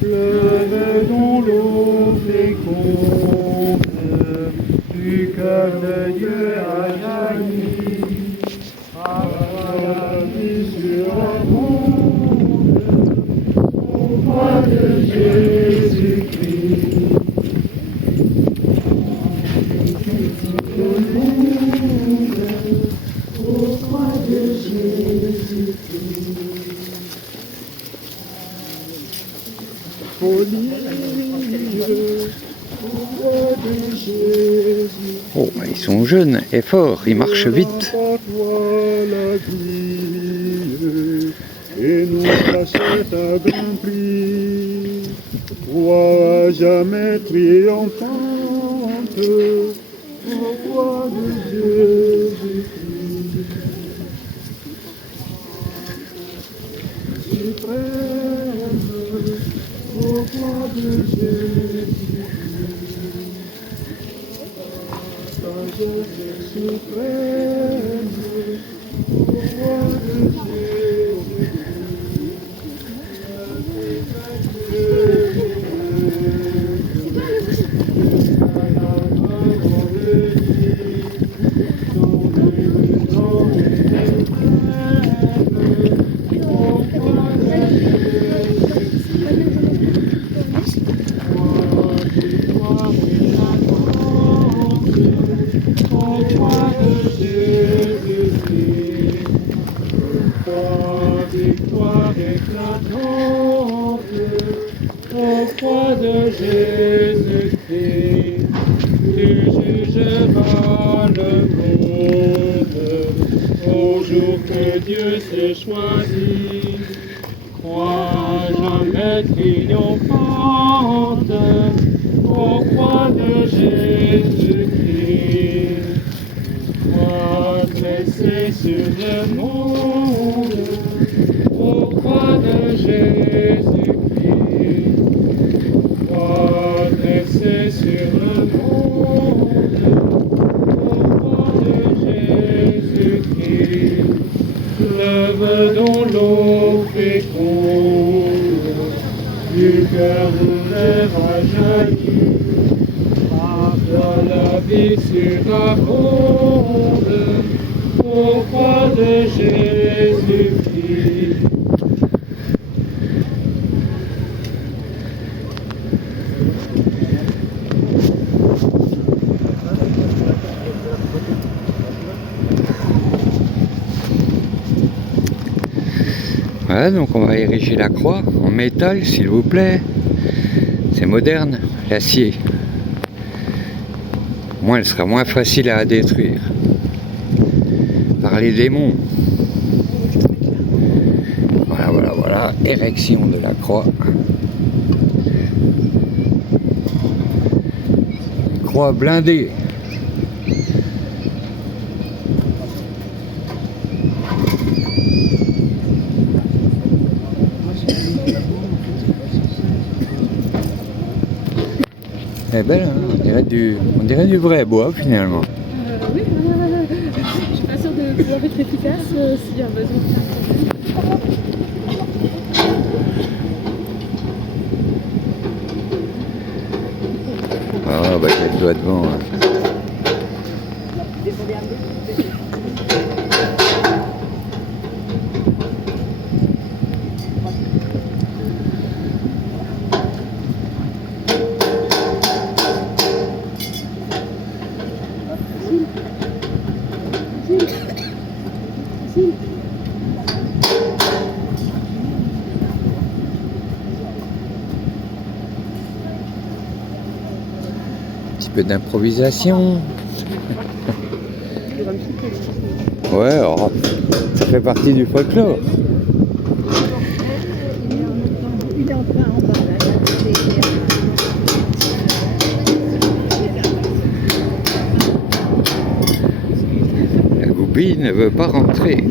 Fleuve dont l'eau féconde du cœur de Dieu a jailli, a jailli sur le monde au croix de Jésus-Christ. Au croix de Jésus-Christ. Oh, ils sont jeunes et forts, ils marchent vite. Et nous cachette à bien prix, croix jamais triomphante, au croix de Jésus-Christ. Suprême, au croix de Jésus-Christ. Sagesse suprême, au croix de Jésus-Christ. Victoire éclatante, au croix de Jésus-Christ, tu jugeras le monde, au jour que Dieu s'est choisi, croix jamais triomphante, au croix de Jésus-Christ, croix dressée sur le monde, au croix de Jésus-Christ, croix dressée sur le monde, au croix de Jésus-Christ, fleuve dont l'eau féconde du cœur de rêve a jailli, par la vie sur la ronde, au croix de Jésus-Christ. Voilà, donc on va ériger la croix en métal, s'il vous plaît. C'est moderne, l'acier. Au moins, elle sera moins facile à détruire par les démons. Voilà, voilà, voilà, érection de la croix. Croix blindée. Elle est belle, hein, on dirait du vrai bois finalement. Oui, je suis pas sûre de pouvoir être efficace s'il y a besoin. Ah bah j'ai le doigt devant. Hein. Un petit peu d'improvisation. Ouais, alors, ça fait partie du folklore. La goupille ne veut pas rentrer.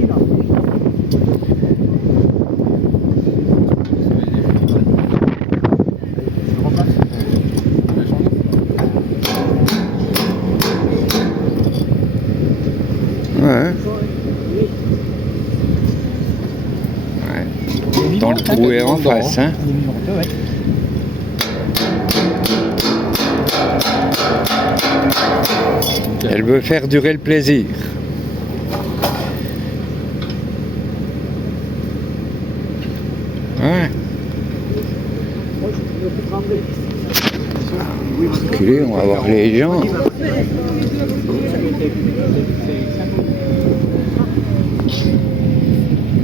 Dans le trou et en face, hein. Elle veut faire durer le plaisir. Ouais. Reculez, on va voir les gens.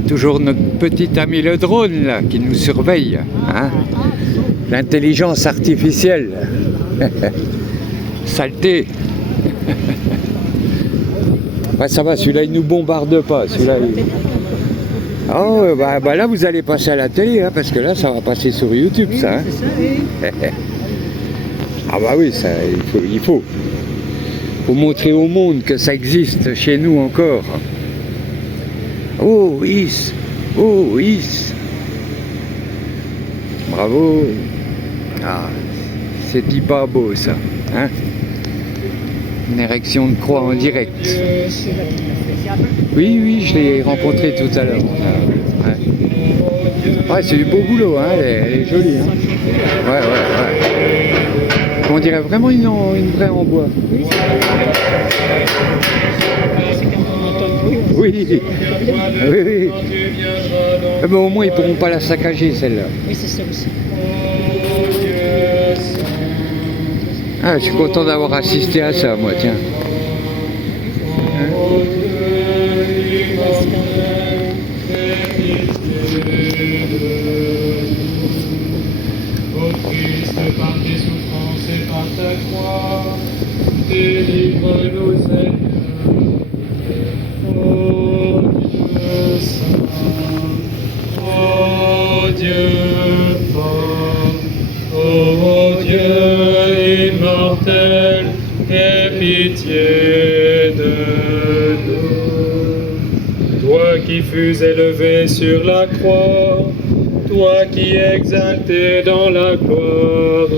Toujours notre petit ami le drone là qui nous surveille, hein. L'intelligence artificielle. Saleté. Ouais, ça va, celui-là il nous bombarde pas. Celui-là, il... Oh, bah là vous allez passer à la télé, hein, parce que là ça va passer sur YouTube, ça. Hein. Ah bah oui, ça, il faut montrer au monde que ça existe chez nous encore. Oh, Is! Oh, Is! Bravo! Ah, c'est pas beau ça, hein? Une érection de croix en direct. Oui, je l'ai rencontrée tout à l'heure. Ouais, c'est du beau boulot, hein? Elle est jolie, hein? Ouais. On dirait vraiment une vraie en bois. Oui. Mais au moins ils pourront pas la saccager celle-là. Oui, c'est ça aussi. Ah, je suis content d'avoir assisté à ça, moi, tiens. Ô Christ, par tes souffrances et par ta croix, délivre-nous, Seigneur. Ô Dieu saint, ô Dieu fort, ô Dieu immortel, aie pitié de nous. Toi qui fus élevé sur la croix, toi qui es exalté dans la gloire,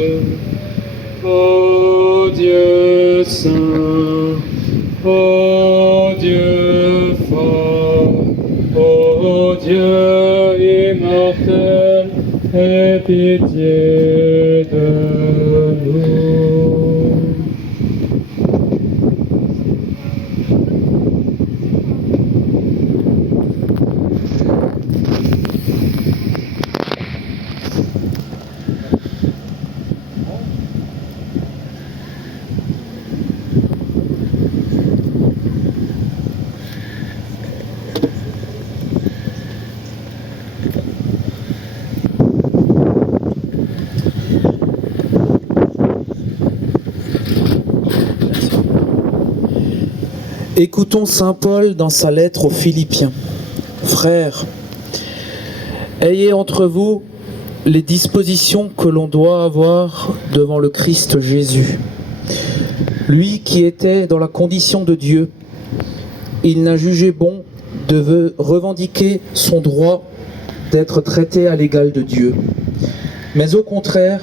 ô Dieu saint, ô Dieu fort, ô Dieu immortel, aie pitié de nous. Écoutons saint Paul dans sa lettre aux Philippiens. Frères, ayez entre vous les dispositions que l'on doit avoir devant le Christ Jésus. Lui qui était dans la condition de Dieu, il n'a jugé bon de revendiquer son droit d'être traité à l'égal de Dieu. Mais au contraire,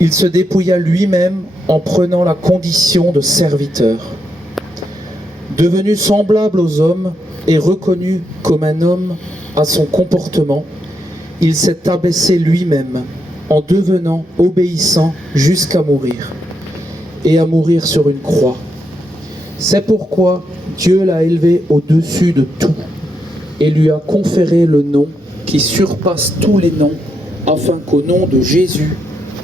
il se dépouilla lui-même en prenant la condition de serviteur. Devenu semblable aux hommes et reconnu comme un homme à son comportement, il s'est abaissé lui-même en devenant obéissant jusqu'à mourir, et à mourir sur une croix. C'est pourquoi Dieu l'a élevé au-dessus de tout et lui a conféré le nom qui surpasse tous les noms, afin qu'au nom de Jésus,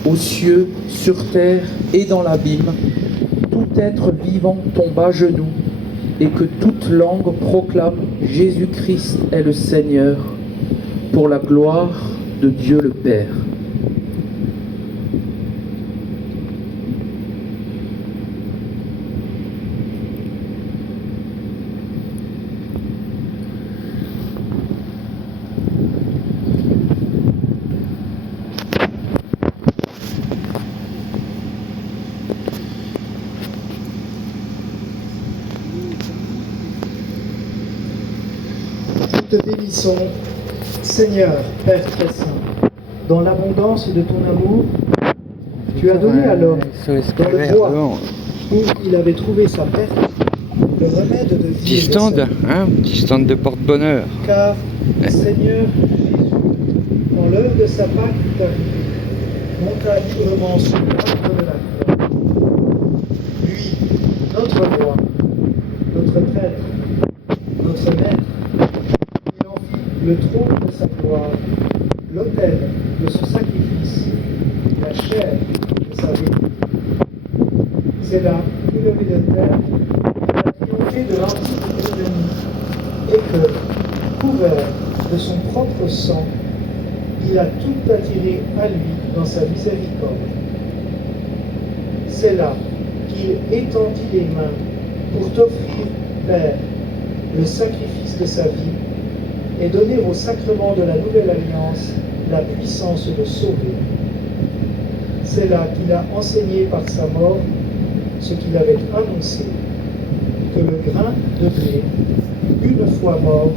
aux cieux, sur terre et dans l'abîme, tout être vivant tombe à genoux et que toute langue proclame Jésus-Christ est le Seigneur, pour la gloire de Dieu le Père. Nous te bénissons, Seigneur, Père très saint, dans l'abondance de ton amour, tu as donné à l'homme, dans le bois où il avait trouvé sa perte, le remède de vie. Petit stand, hein, petit stand de porte-bonheur. Car, Seigneur Jésus, quand l'heure de sa Pâque fut arrivée, monta librement sur l'arbre de la croix. Lui, notre roi, notre prêtre, notre maître, il en fit le trône de sa gloire, l'autel de son sacrifice, la chair de sa vie. C'est là qu'élevé de terre, il a triomphé de l'antique ennemi, et que, couvert de son propre sang, il a tout attiré à lui dans sa miséricorde. C'est là qu'il étendit les mains pour t'offrir, Père, le sacrifice de sa vie et donner au sacrement de la nouvelle alliance la puissance de sauver. C'est là qu'il a enseigné par sa mort ce qu'il avait annoncé, que le grain de blé, une fois mort,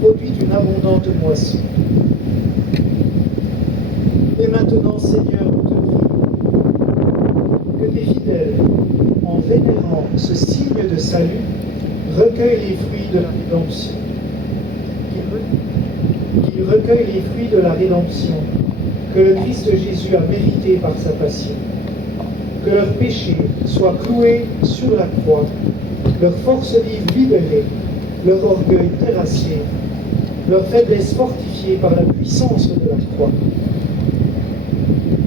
produit une abondante moisson. Et maintenant, Seigneur, nous te prions que tes fidèles, en vénérant ce signe de salut, recueillent les fruits de la rédemption. Qu'ils recueillent les fruits de la rédemption que le Christ Jésus a mérité par sa passion. Que leurs péchés soient cloués sur la croix, leur force vive libérée, leur orgueil terrassé, leur faiblesse fortifiée par la puissance de la croix.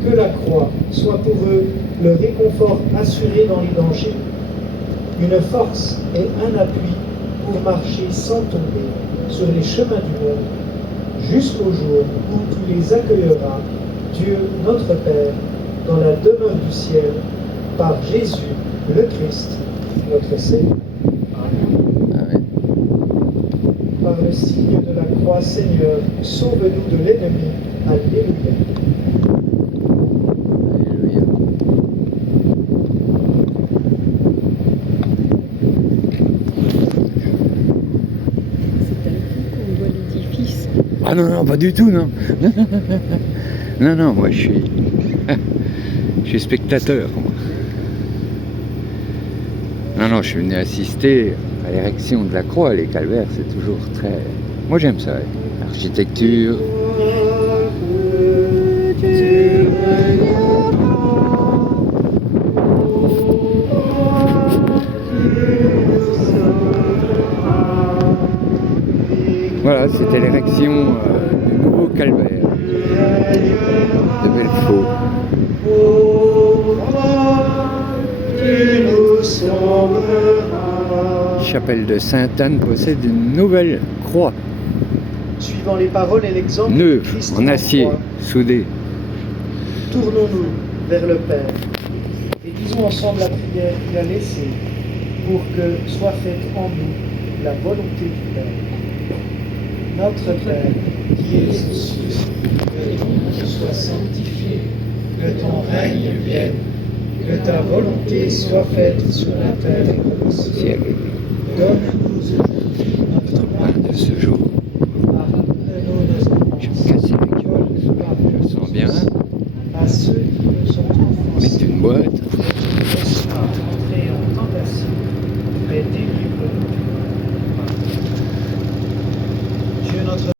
Que la croix soit pour eux le réconfort assuré dans les dangers, une force et un appui pour marcher sans tomber sur les chemins du monde, jusqu'au jour où tu les accueilleras, Dieu notre Père, dans la demeure du ciel, par Jésus le Christ, notre Seigneur. Amen. Par le signe de la croix, Seigneur, sauve-nous de l'ennemi. Alléluia. Alléluia. C'est un coup qu'on voit l'édifice. Ah non, non, pas du tout, non. Non, non, moi je suis spectateur. Moi. Non, non, je suis venu assister à l'érection de la croix. Les calvaires, c'est toujours très... Moi j'aime ça, l'architecture. Voilà, c'était l'érection du nouveau calvaire de Belfaux. Chapelle de Sainte-Anne possède une nouvelle croix, Suivant les paroles et l'exemple de neuve, Christ en acier, croix, soudée. tournons-nous vers le Père et disons ensemble la prière qu'il a laissée pour que soit faite en nous la volonté du Père. Notre Père, qui es aux cieux, que ton nom soit sanctifié, que ton règne vienne, que ta volonté soit faite sur la terre comme au ciel. Donne-nous aujourd'hui notre pain De ce jour.